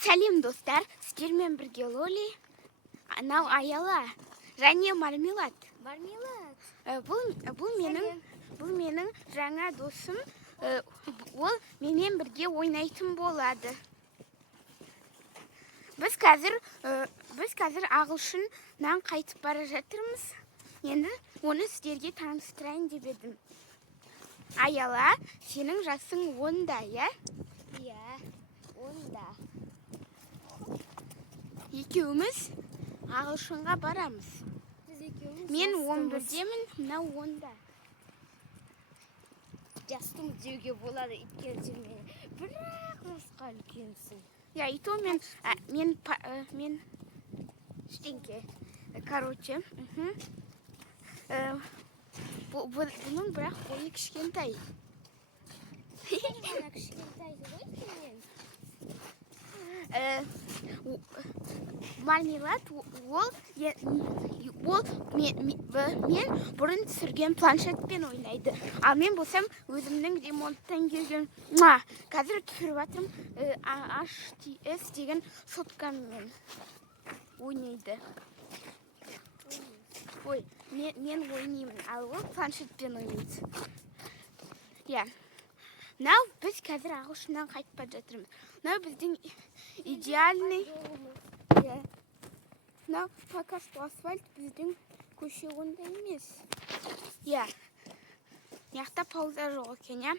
Сәлем достар, сіздермен бірге Лоли, анау Аяла, және Мармелад. Бұл менің жаңа досым, ол менен бірге ойнайтын болады. Біз қазір ағылшыннан қайтып бара жатырмыз. Енді оны сіздерге таныстырайын деп едім. Аяла, сенің жасың 10-да, иә? Иә, 10-да. Екеуміз ағылшынға барамыз. Мен 11-демін, мынау 10-да. Жастым деуге болады, өйткені бірақ жасқа үлкенсің. Я и то мен штенке. Короче, бұның бірақ бойы кішкентай. Ғана кішкентайды ғой сенен. Мармелад, мен бұрын түсірген планшетпен ойнайды. Ал мен болсам өзімнің ремонттан келген. Қазір түсіріп атырым HTS деген соткаммен ойнайды. Ой, мен ойнаймын, ал ол планшетпен ойнайды. Я. Нау біз қазір ағылшыннан қайтып бара жатырмыз. Нау біздің идеальный. Нау пока что асфальт біздің көше онда емес. Я. Яқта пауза жоқ екен, я.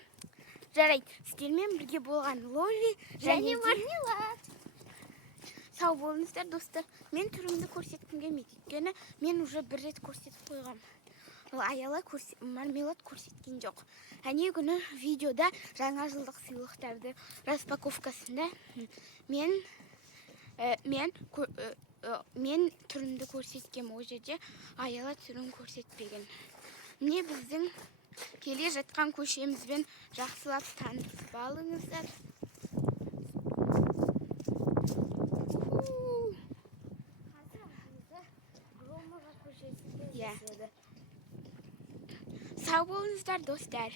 Жарайды, сіздермен бірге болған Лоли және Мармелад. Сау болыңыздар, достар. Мен түрімді көрсеткім келмейді, өйткені мен уже бір рет көрсетіп қойғам. Аяла Мармелад көрсеткен жоқ. Әне күні видеода жаңа жылдық сыйлықтарды распаковкасында мен түрімді көрсеткем, ол жерде Аяла түрін көрсетпеген. Міне біздің келе жатқан көшемізбен жақсылап танысып алыңыздар. Сау болыңыздар, достар.